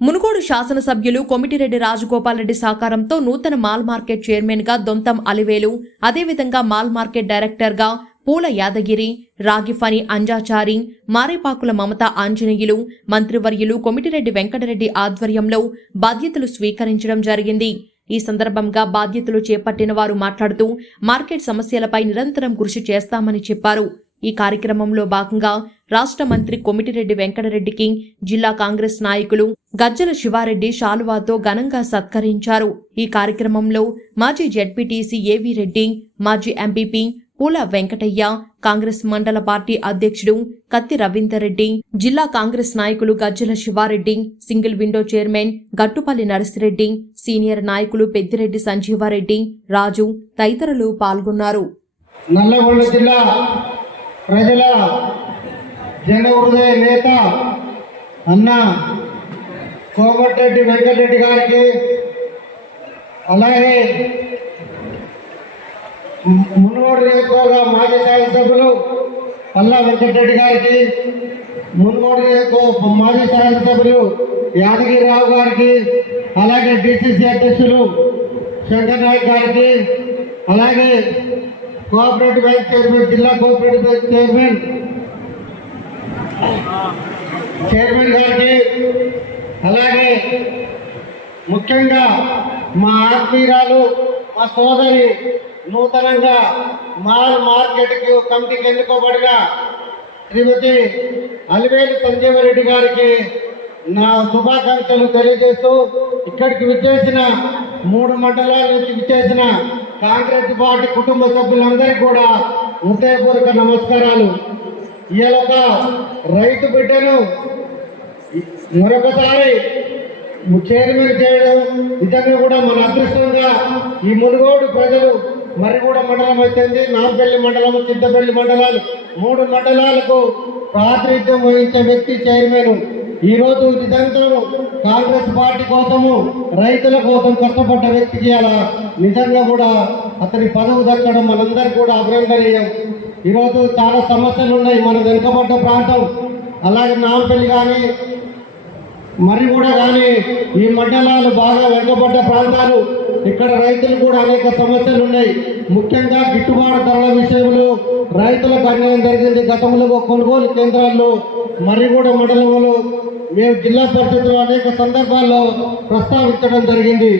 మునుగోడు శాసనసభ్యులు కొమిటిరెడ్డి రాజగోపాల్ రెడ్డి సహకారంతో నూతన మాల్ మార్కెట్ చైర్మన్గా దొంతం అలివేలు అదేవిధంగా మాల్ మార్కెట్ డైరెక్టర్గా పూల యాదగిరి రాగిఫని అంజాచారి మారేపాకుల మమత ఆంజనేయులు మంత్రివర్యులు కొమిటిరెడ్డి వెంకటరెడ్డి ఆధ్వర్యంలో బాధ్యతలు స్వీకరించడం జరిగింది. ఈ సందర్భంగా బాధ్యతలు చేపట్టిన వారు మాట్లాడుతూ మార్కెట్ సమస్యలపై నిరంతరం కృషి చేస్తామని చెప్పారు. ఈ కార్యక్రమంలో భాగంగా రాష్ట్ర మంత్రి కొమిటిరెడ్డి వెంకటరెడ్డికి జిల్లా కాంగ్రెస్ నాయకులు గజ్జల శివారెడ్డి శాలువాతో ఘనంగా సత్కరించారు. ఈ కార్యక్రమంలో మాజీ జడ్పీటీసీ ఏవీ రెడ్డి మాజీ ఎంపీపీ పూల వెంకటయ్య కాంగ్రెస్ మండల పార్టీ అధ్యక్షుడు కత్తి రవీందర్ రెడ్డి జిల్లా కాంగ్రెస్ నాయకులు Gajjala Sivareddy single window chairman Gattupalli Narasireddy senior నాయకులు పెద్దిరెడ్డి సంజీవారెడ్డి రాజు తదితరులు పాల్గొన్నారు. నల్లగొండ జిల్లా ప్రజల జన హృదయ నేత అన్న కోమటిరెడ్డి వెంకటరెడ్డి గారికి అలాగే ము- మునుగోడు నియోజకవర్గ మాజీ శాసనసభ్యులు పల్లా వెంకటరెడ్డి గారికి మునుగోడు నియోజకవర్గ మాజీ శాసనసభ్యులు యాదగిరిరావు గారికి అలాగే డిసిసి అధ్యక్షులు శంకర్ నాయక్ గారికి అలాగే కోఆపరేటివ్ బ్యాంక్ చైర్మన్ జిల్లా కోఆపరేటివ్ బ్యాంక్ చైర్మన్. చైర్మన్ గారికి అలాగే ముఖ్యంగా మా ఆత్మీయురాలు మా సోదరి నూతనంగా మాల్ మార్కెట్ కమిటీకి ఎన్నుకోబడిన శ్రీమతి అలివేలు సంజీవరెడ్డి గారికి నా శుభాకాంక్షలు తెలియజేస్తూ ఇక్కడికి విచ్చేసిన మూడు మండలాలు నుంచి చేసిన కాంగ్రెస్ పార్టీ కుటుంబ సభ్యులందరికీ కూడా హృదయపూర్వక నమస్కారాలు. ఇవాళ ఒక రైతు బిడ్డను మరొకసారి చైర్మన్ చేయడం నిజంగా కూడా మన అదృష్టంగా ఈ మునుగోడు ప్రజలు మరిగూడ మండలం వచ్చింది నాంపల్లి మండలం చింతపల్లి మండలాలు. మూడు మండలాలకు ప్రాతినిధ్యం వహించే వ్యక్తి చైర్మన్ ఈరోజు నిజంగా కాంగ్రెస్ పార్టీ కోసము రైతుల కోసం కష్టపడ్డ వ్యక్తికి అలా నిజంగా కూడా అతని పదవి దక్కడం మనందరికీ కూడా అభినందనీయం. ఈరోజు చాలా సమస్యలు ఉన్నాయి మన వెనుకబడ్డ ప్రాంతం. అలాగే నాంపల్లి కానీ మరి కూడా కానీ ఈ మండలాలు బాగా వెనుకబడ్డ ప్రాంతాలు. ఇక్కడ రైతులు కూడా అనేక సమస్యలు ఉన్నాయి. ముఖ్యంగా గిట్టుబాటు ధరల విషయంలో రైతులకు అన్యాయం జరిగింది. గతంలో కొనుగోలు కేంద్రాల్లో మర్రిగూడ మండలంలో మేము జిల్లా పరిషత్లో అనేక సందర్భాల్లో ప్రస్తావించడం జరిగింది.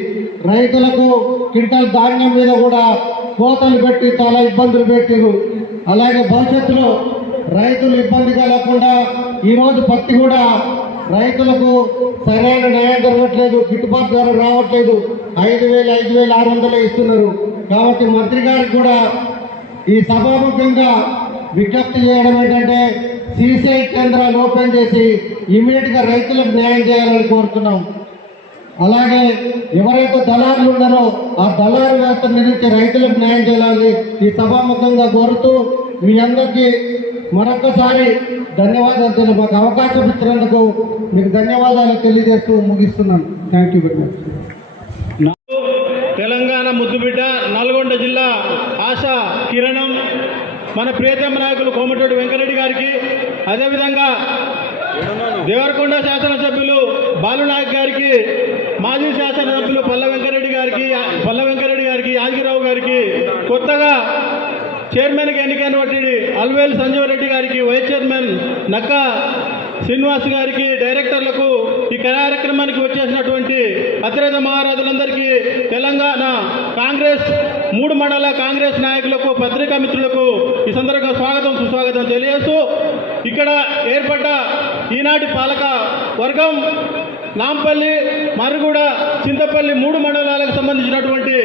రైతులకు క్వింటల్ ధాన్యం మీద కూడా కోతలు పెట్టి చాలా ఇబ్బందులు పెట్టారు అలాగే భవిష్యత్తులో రైతులు ఇబ్బంది కలగకుండా ఈరోజు పత్తి కూడా రైతులకు సరైన న్యాయం జరగట్లేదు గిట్టుబాటు ధర రావట్లేదు. ఐదు వేలు ఐదు వేలు ఆరు వందలు ఇస్తున్నారు. కాబట్టి మంత్రి గారికి కూడా ఈ సభాముఖంగా విజ్ఞప్తి చేయడం ఏంటంటే సిసిఐ కేంద్రాలు ఓపెన్ చేసి ఇమీడియట్గా రైతులకు న్యాయం చేయాలని కోరుతున్నాం. అలాగే ఎవరైతే దళారులు ఉన్నారో ఆ దళారు వ్యవస్థ నుంచి రైతులకు న్యాయం చేయాలని ఈ సభాముఖంగా కోరుతూ మీ అందరికీ మరొకసారి ధన్యవాదాలు మాకు అవకాశం ఇచ్చినందుకు మీకు ధన్యవాదాలు తెలియజేస్తూ ముగిస్తున్నాను. Thank you very much Telangana ముద్దుబిడ్డ నల్గొండ జిల్లా ఆశా కిరణం మన ప్రియతమ నాయకులు కోమటిరెడ్డి వెంకరెడ్డి గారికి అదేవిధంగా దేవరకొండ శాసనసభ్యులు బాలునాయక్ గారికి మాజీ శాసనసభ్యులు పల్ల వెంకరెడ్డి గారికి పల్ల వెంకరెడ్డి గారికి యాదగిరావు గారికి కొత్తగా చైర్మన్గా ఎన్నికైనటువంటి అల్వేల్ సంజీవ్ రెడ్డి గారికి వైస్ చైర్మన్ నక్క శ్రీనివాస్ గారికి డైరెక్టర్లకు ఈ కార్యక్రమానికి వచ్చేసినటువంటి అతిరేత మహారాజులందరికీ తెలంగాణ కాంగ్రెస్ మూడు మండల కాంగ్రెస్ నాయకులకు పత్రికా మిత్రులకు ఈ సందర్భంగా స్వాగతం సుస్వాగతం తెలియజేస్తూ ఇక్కడ ఏర్పడ్డ ఈనాటి పాలక వర్గం నాంపల్లి మరుగుడ చింతపల్లి మూడు మండలాలకు సంబంధించినటువంటి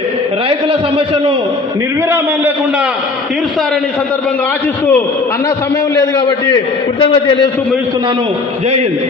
రైతుల సమస్యను నిర్విరామం లేకుండా తీరుస్తారని సందర్భంగా ఆశిస్తూ అన్న సమయం లేదు కాబట్టి కృతజ్ఞత తెలియజేస్తూ ముగిస్తున్నాను. జై హింద్.